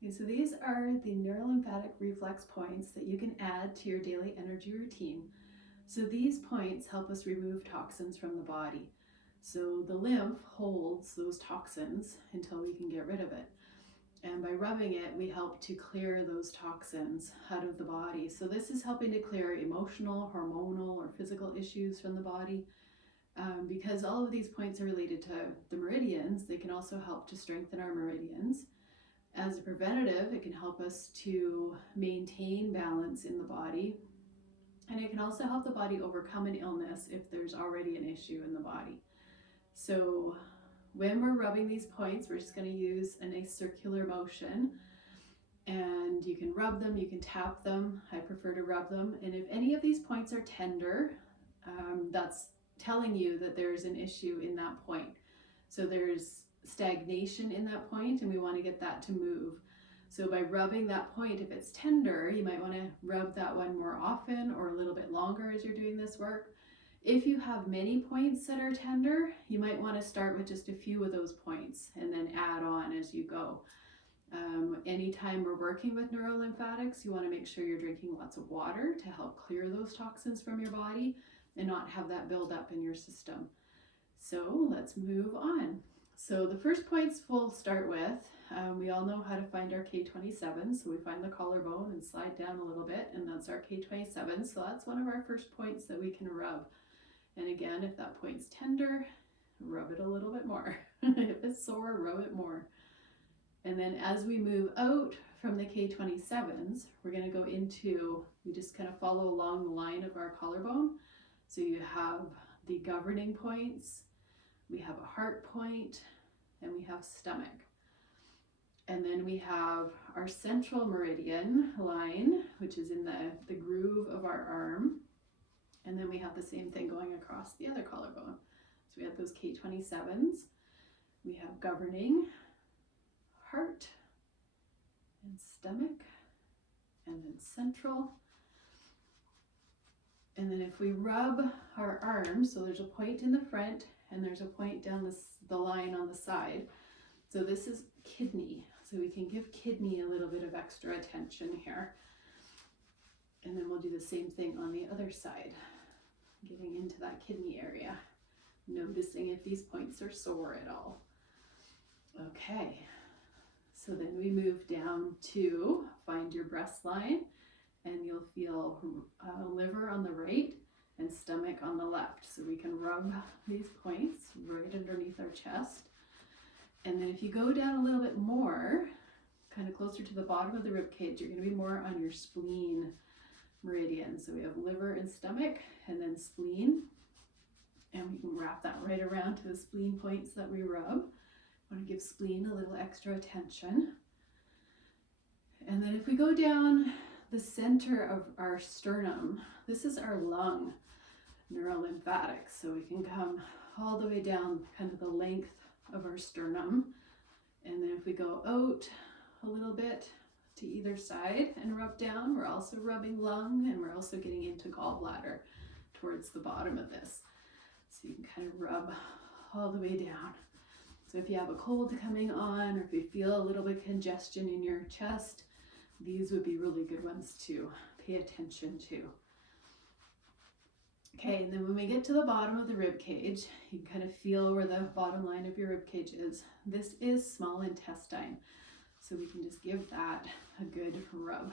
Okay, so these are the neurolymphatic reflex points that you can add to your daily energy routine. So these points help us remove toxins from the body. So the lymph holds those toxins until we can get rid of it. And by rubbing it, we help to clear those toxins out of the body. So this is helping to clear emotional, hormonal, or physical issues from the body. Because all of these points are related to the meridians, they can also help to strengthen our meridians. As a preventative, it can help us to maintain balance in the body. And it can also help the body overcome an illness if there's already an issue in the body. So when we're rubbing these points, we're just going to use a nice circular motion. And you can rub them, you can tap them. I prefer to rub them. And if any of these points are tender, that's telling you that there's an issue in that point. So there's stagnation in that point, and we want to get that to move. So by rubbing that point, if it's tender, you might want to rub that one more often or a little bit longer as you're doing this work. If you have many points that are tender, you might want to start with just a few of those points and then add on as you go. Anytime we're working with neurolymphatics, you want to make sure you're drinking lots of water to help clear those toxins from your body and not have that build up in your system. So let's move on. So the first points we'll start with, we all know how to find our K27. So we find the collarbone and slide down a little bit, and that's our K27. So that's one of our first points that we can rub. And again, if that point's tender, rub it a little bit more. If it's sore, rub it more. And then as we move out from the K27s, we're going to go into, we just kind of follow along the line of our collarbone. So you have the governing points, we have a heart point, and we have stomach. And then we have our central meridian line, which is in the groove of our arm. And then we have the same thing going across the other collarbone. So we have those K27s, we have governing, heart, and stomach, and then central. And then if we rub our arms, so there's a point in the front and there's a point down the line on the side. So this is kidney. So we can give kidney a little bit of extra attention here. And then we'll do the same thing on the other side, getting into that kidney area, noticing if these points are sore at all. Okay, so then we move down to find your breast line, and you'll feel liver on the right and stomach on the left. So we can rub these points right underneath our chest. And then if you go down a little bit more, kind of closer to the bottom of the rib cage, you're going to be more on your spleen meridian. So we have liver and stomach, and then spleen. And we can wrap that right around to the spleen points that we rub. Want to give spleen a little extra attention. And then if we go down the center of our sternum, this is our lung neurolymphatic. So we can come all the way down kind of the length of our sternum. And then if we go out a little bit to either side and rub down, we're also rubbing lung, and we're also getting into gallbladder towards the bottom of this. So you can kind of rub all the way down. So if you have a cold coming on, or if you feel a little bit of congestion in your chest, these would be really good ones to pay attention to. Okay, and then when we get to the bottom of the rib cage, you can kind of feel where the bottom line of your rib cage is. This is small intestine, so we can just give that a good rub.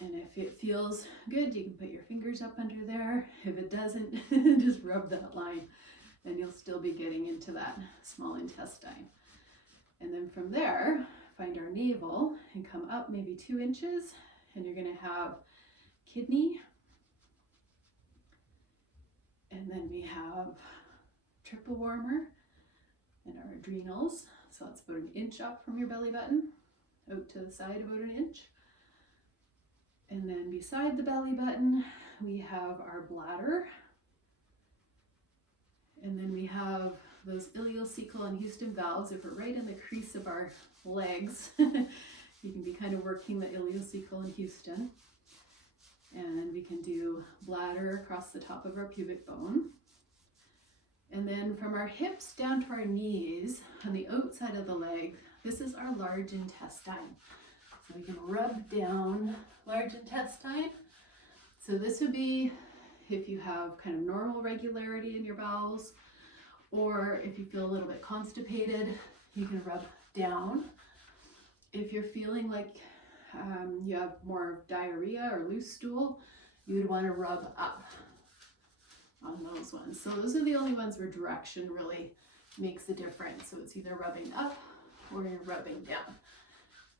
And if it feels good, you can put your fingers up under there. If it doesn't, just rub that line, and you'll still be getting into that small intestine. And then from there, find our navel and come up maybe 2 inches, and you're going to have kidney. And then we have triple warmer and our adrenals. So that's about 1 inch up from your belly button, out to the side about 1 inch. And then beside the belly button, we have our bladder. And then we have those ileocecal and Houston valves. If we're right in the crease of our legs, you can be kind of working the ileocecal and Houston. And we can do bladder across the top of our pubic bone. And then from our hips down to our knees, on the outside of the leg, this is our large intestine. So we can rub down large intestine. So this would be if you have kind of normal regularity in your bowels, or if you feel a little bit constipated, you can rub down. If you're feeling like you have more diarrhea or loose stool, you would want to rub up on those ones. So those are the only ones where direction really makes a difference. So it's either rubbing up or you're rubbing down.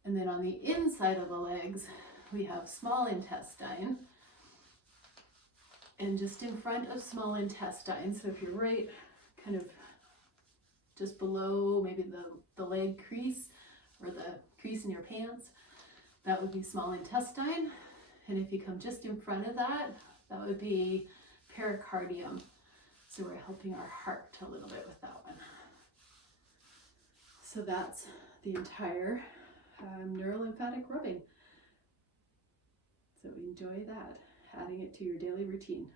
And then on the inside of the legs, we have small intestine. And just in front of small intestine, so if you're right kind of just below maybe the leg crease or the crease in your pants, that would be small intestine. And if you come just in front of that, that would be pericardium. So we're helping our heart a little bit with that one. So that's the entire neurolymphatic rubbing. So enjoy that, adding it to your daily routine.